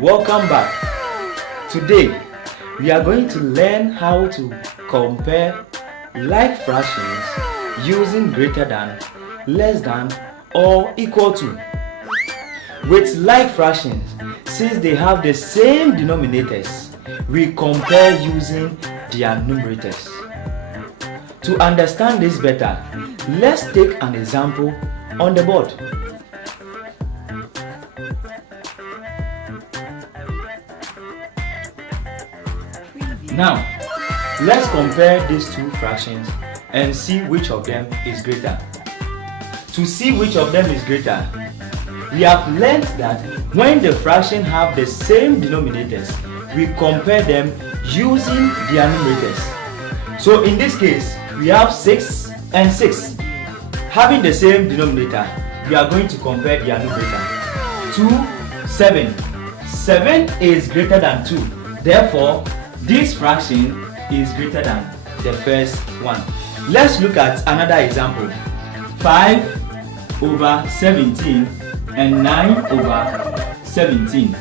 Welcome back. Today we are going to learn how to compare like fractions using greater than, less than, or equal to. With like fractions, since they have the same denominators, we compare using their numerators. To understand this better, let's take an example on the board. Now, let's compare these two fractions and see which of them is greater. To see which of them is greater, we have learned that when the fractions have the same denominators, we compare them using their numerators. So in this case, we have 6 and 6. Having the same denominator, we are going to compare their numerator. 2, 7. 7 is greater than 2. Therefore, this fraction is greater than the first one. Let's look at another example. 5 over 17 and 9 over 17.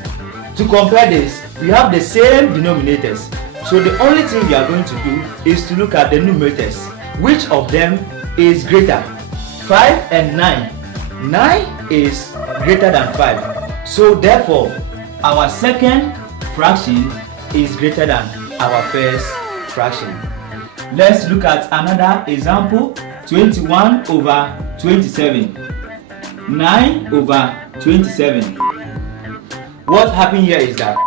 To compare this, we have the same denominators. So the only thing we are going to do is to look at the numerators. Which of them is greater? 5 and 9. 9 is greater than 5. So therefore, our second fraction is greater than our first fraction. Let's look at another example. 21 over 27. 9 over 27. What happened here is that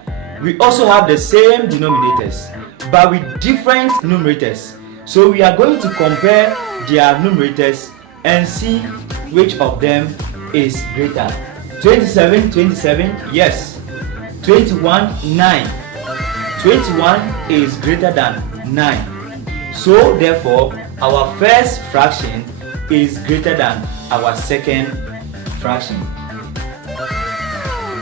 we also have the same denominators but with different numerators. So we are going to compare their numerators and see which of them is greater. 27, 27, yes. 21, 9. 21 is greater than 9. So therefore, our first fraction is greater than our second fraction.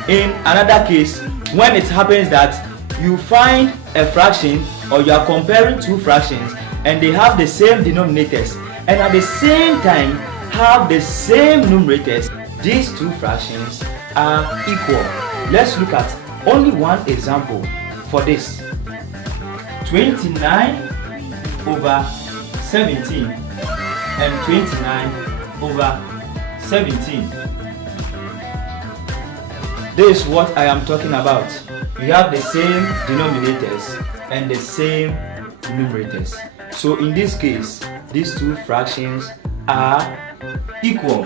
In another case, when it happens that you find a fraction or you are comparing two fractions and they have the same denominators and at the same time have the same numerators, these two fractions are equal. Let's look at only one example for this. 29 over 17 and 29 over 17. This is what I am talking about. We have the same denominators and the same numerators. So in this case, these two fractions are equal.